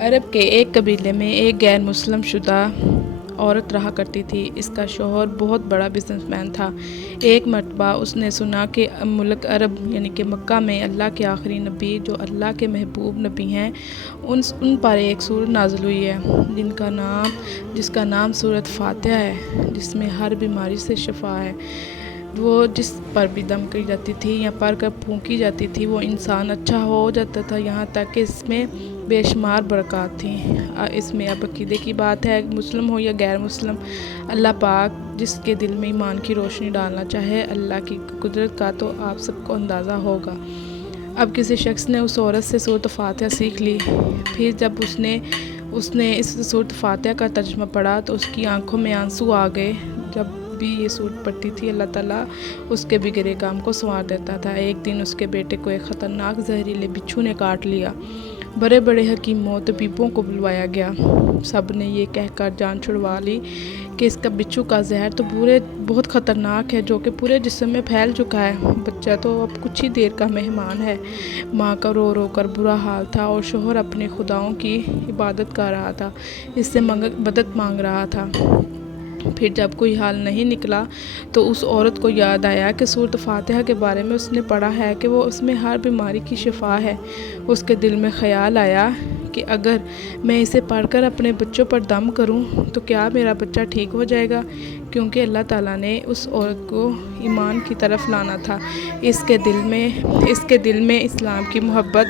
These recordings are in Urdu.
عرب کے ایک قبیلے میں ایک غیر مسلم شدہ عورت رہا کرتی تھی۔ اس کا شوہر بہت بڑا بزنس مین تھا۔ ایک مرتبہ اس نے سنا کہ ملک عرب یعنی کہ مکہ میں اللہ کے آخری نبی جو اللہ کے محبوب نبی ہیں ان پر ایک سورت نازل ہوئی ہے جس کا نام سورت فاتحہ ہے، جس میں ہر بیماری سے شفا ہے۔ وہ جس پر بھی دم کی جاتی تھی یا پڑھ کر پھونکی جاتی تھی وہ انسان اچھا ہو جاتا تھا، یہاں تک کہ اس میں بے شمار برکات تھیں۔ اس میں اب عقیدے کی بات ہے، مسلم ہو یا غیر مسلم، اللہ پاک جس کے دل میں ایمان کی روشنی ڈالنا چاہے، اللہ کی قدرت کا تو آپ سب کو اندازہ ہوگا۔ اب کسی شخص نے اس عورت سے سورۃ فاتحہ سیکھ لی۔ پھر جب اس نے اس سورۃ فاتحہ کا ترجمہ پڑھا تو اس کی آنکھوں میں آنسو آ گئے۔ جب بھی یہ سورت پڑھتی تھی اللہ تعالیٰ اس کے بگڑے کام کو سنوار دیتا تھا۔ ایک دن اس کے بیٹے کو ایک خطرناک زہریلے بچھو نے کاٹ لیا۔ بڑے بڑے حکیموں طبیبوں کو بلوایا گیا۔ سب نے یہ کہہ کر جان چھڑوا لی کہ اس کا بچھو کا زہر تو بہت خطرناک ہے، جو کہ پورے جسم میں پھیل چکا ہے۔ بچہ تو اب کچھ ہی دیر کا مہمان ہے۔ ماں کا رو رو کر برا حال تھا اور شوہر اپنے خداؤں کی عبادت کر رہا تھا، اس سے مدد مانگ رہا تھا۔ پھر جب کوئی حال نہیں نکلا تو اس عورت کو یاد آیا کہ سورۃ فاتحہ کے بارے میں اس نے پڑھا ہے کہ وہ اس میں ہر بیماری کی شفا ہے۔ اس کے دل میں خیال آیا کہ اگر میں اسے پڑھ کر اپنے بچوں پر دم کروں تو کیا میرا بچہ ٹھیک ہو جائے گا، کیونکہ اللہ تعالیٰ نے اس عورت کو ایمان کی طرف لانا تھا۔ اس کے دل میں اسلام کی محبت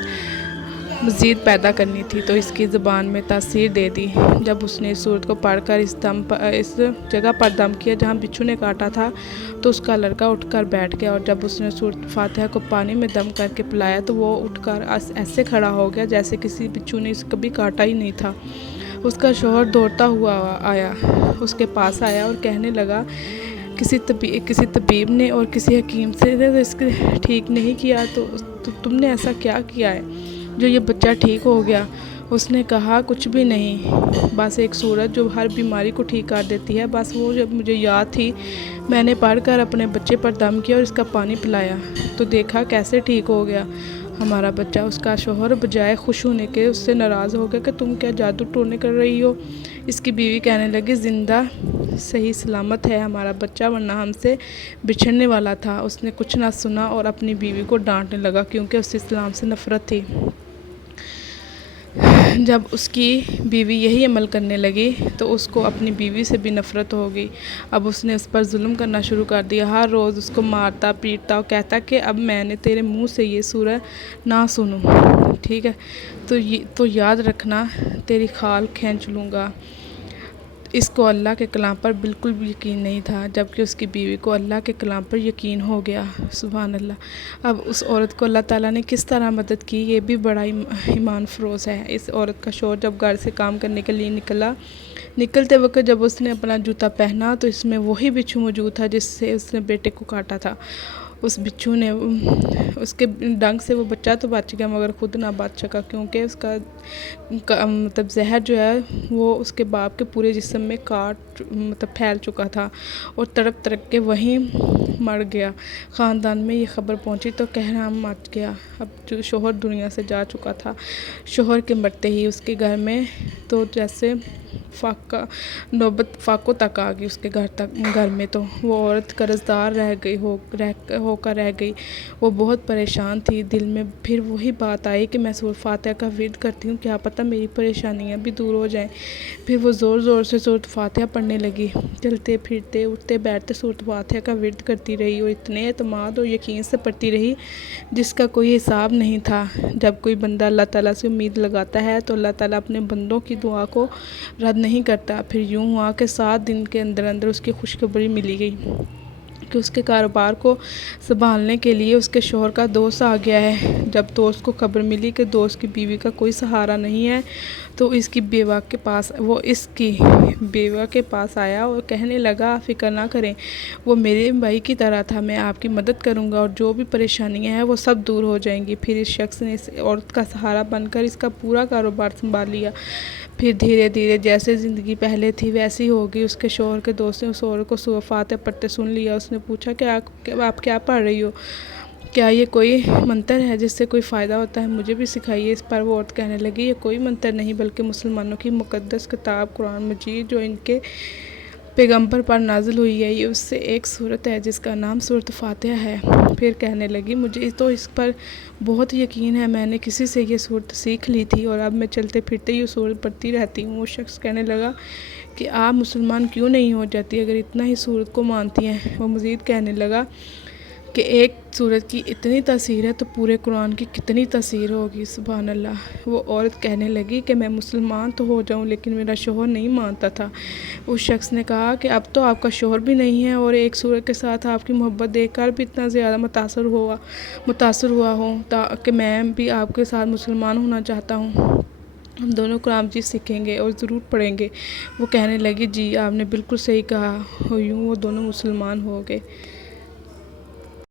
مزید پیدا کرنی تھی تو اس کی زبان میں تاثیر دے دی۔ جب اس نے اس سورت کو پڑھ کر اس جگہ پر دم کیا جہاں بچھو نے کاٹا تھا تو اس کا لڑکا اٹھ کر بیٹھ گیا، اور جب اس نے سورت فاتحہ کو پانی میں دم کر کے پلایا تو وہ اٹھ کر ایسے کھڑا ہو گیا جیسے کسی بچھو نے اسے کبھی کاٹا ہی نہیں تھا۔ اس کا شوہر دوڑتا ہوا اس کے پاس آیا اور کہنے لگا، کسی طبیب نے اور کسی حکیم سے اس کے ٹھیک نہیں کیا تو تم نے ایسا کیا کیا ہے جو یہ بچہ ٹھیک ہو گیا؟ اس نے کہا، کچھ بھی نہیں، بس ایک سورت جو ہر بیماری کو ٹھیک کر دیتی ہے، بس وہ جب مجھے یاد تھی میں نے پڑھ کر اپنے بچے پر دم کیا اور اس کا پانی پلایا تو دیکھا کیسے ٹھیک ہو گیا ہمارا بچہ۔ اس کا شوہر بجائے خوش ہونے کے اس سے ناراض ہو گیا کہ تم کیا جادو ٹونے کر رہی ہو؟ اس کی بیوی کہنے لگی، زندہ صحیح سلامت ہے ہمارا بچہ، ورنہ ہم سے بچھڑنے والا تھا۔ اس نے کچھ نہ سنا اور اپنی بیوی کو ڈانٹنے لگا کیونکہ اسے اسلام سے نفرت تھی۔ جب اس کی بیوی یہی عمل کرنے لگی تو اس کو اپنی بیوی سے بھی نفرت ہو گئی۔ اب اس نے اس پر ظلم کرنا شروع کر دیا، ہر روز اس کو مارتا پیٹتا اور کہتا کہ اب میں نے تیرے منہ سے یہ سورت نہ سنوں، ٹھیک ہے تو یاد رکھنا تیری کھال کھینچ لوں گا۔ اس کو اللہ کے کلام پر بالکل بھی یقین نہیں تھا، جبکہ اس کی بیوی کو اللہ کے کلام پر یقین ہو گیا۔ سبحان اللہ۔ اب اس عورت کو اللہ تعالیٰ نے کس طرح مدد کی، یہ بھی بڑا ایمان افروز ہے۔ اس عورت کا شوہر جب گھر سے کام کرنے کے لیے نکلتے وقت جب اس نے اپنا جوتا پہنا تو اس میں وہی بچھو موجود تھا جس سے اس نے بیٹے کو کاٹا تھا۔ اس بچھو نے اس کے ڈنگ سے وہ بچہ تو بچ گیا مگر خود نہ بچ سکا، کیونکہ اس کا زہر جو ہے وہ اس کے باپ کے پورے جسم میں پھیل چکا تھا اور تڑپ تڑپ کے وہیں مر گیا۔ خاندان میں یہ خبر پہنچی تو کہرام مچ گیا۔ اب جو شوہر دنیا سے جا چکا تھا، شوہر کے مرتے ہی اس کے گھر میں تو جیسے نوبت فاقوں تک آ گئی۔ اس کے گھر میں تو وہ عورت قرض دار ہو کر رہ گئی۔ وہ بہت پریشان تھی، دل میں پھر وہی بات آئی کہ میں سورۃ فاتحہ کا ورد کرتی ہوں، کیا پتہ میری پریشانیاں بھی دور ہو جائیں۔ پھر وہ زور زور سے سورۃ فاتحہ پڑھنے لگی، چلتے پھرتے اٹھتے بیٹھتے سورۃ فاتحہ کا ورد کرتی رہی اور اتنے اعتماد اور یقین سے پڑھتی رہی جس کا کوئی حساب نہیں تھا۔ جب کوئی بندہ اللہ تعالیٰ سے امید لگاتا ہے تو اللہ تعالیٰ اپنے بندوں کی دعا کو رد نہیں کرتا۔ پھر یوں ہوا کہ 7 دن کے اندر اس کی خوشخبری ملی گئی کہ اس کے کاروبار کو سنبھالنے کے لیے اس کے شوہر کا دوست آ گیا ہے۔ جب دوست کو خبر ملی کہ دوست کی بیوی کا کوئی سہارا نہیں ہے تو وہ اس کی بیوہ کے پاس آیا اور کہنے لگا، فکر نہ کریں، وہ میرے بھائی کی طرح تھا، میں آپ کی مدد کروں گا اور جو بھی پریشانیاں ہیں وہ سب دور ہو جائیں گی۔ پھر اس شخص نے اس عورت کا سہارا بن کر اس کا پورا کاروبار سنبھال لیا۔ پھر دھیرے دھیرے جیسے زندگی پہلے تھی ویسی ہو گئی۔ اس کے شوہر کے دوست نے اس عورت کو سورۃ فاتحہ پڑھتے سن لیا۔ اس نے پوچھا کہ آپ کیا پڑھ رہی ہو؟ کیا یہ کوئی منتر ہے جس سے کوئی فائدہ ہوتا ہے؟ مجھے بھی سکھائیے۔ اس پر وہ عورت کہنے لگی، یہ کوئی منتر نہیں بلکہ مسلمانوں کی مقدس کتاب قرآن مجید جو ان کے پیغمبر پر نازل ہوئی ہے، یہ اس سے ایک سورت ہے جس کا نام سورۃ فاتحہ ہے۔ پھر کہنے لگی، مجھے تو اس پر بہت یقین ہے، میں نے کسی سے یہ سورت سیکھ لی تھی اور اب میں چلتے پھرتے یہ سورت پڑھتی رہتی ہوں۔ وہ شخص کہنے لگا کہ آپ مسلمان کیوں نہیں ہو جاتی اگر اتنا ہی سورت کو مانتی ہیں؟ وہ مزید کہنے لگا کہ ایک سورت کی اتنی تاثیر ہے تو پورے قرآن کی کتنی تاثیر ہوگی، سبحان اللہ۔ وہ عورت کہنے لگی کہ میں مسلمان تو ہو جاؤں لیکن میرا شوہر نہیں مانتا تھا۔ اس شخص نے کہا کہ اب تو آپ کا شوہر بھی نہیں ہے اور ایک سورت کے ساتھ آپ کی محبت دیکھ کر بھی اتنا زیادہ متاثر ہوا ہوں کہ میں بھی آپ کے ساتھ مسلمان ہونا چاہتا ہوں۔ ہم دونوں قرآن مجید سیکھیں گے اور ضرور پڑھیں گے۔ وہ کہنے لگی، جی آپ نے بالکل صحیح کہا، یوں وہ دونوں مسلمان ہو گئے۔